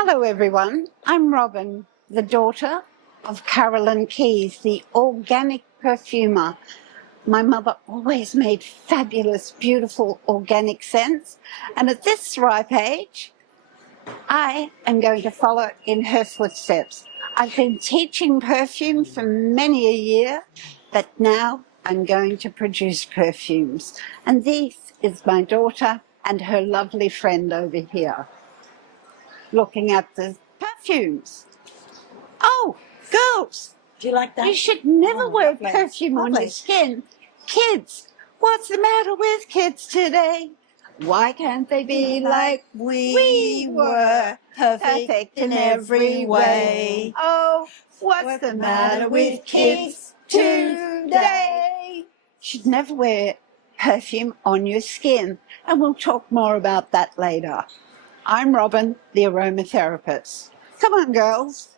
Hello everyone, I'm Robyn, the daughter of Karoleen Keys, the organic perfumer. My mother always made fabulous, beautiful organic scents, and at this ripe age, I am going to follow in her footsteps. I've been teaching perfume for many a year, but now I'm going to produce perfumes. And this is my daughter and her lovely friend over here, looking at the perfumes. Oh, girls, Do you like that? you should never wear lovely. perfume on your skin. Kids, what's the matter with kids today? Why can't they be like we were, perfect in every way? Oh, what's the matter with kids today? You should never wear perfume on your skin, and we'll talk more about that later. I'm Robyn, the aromatherapist. Come on, girls.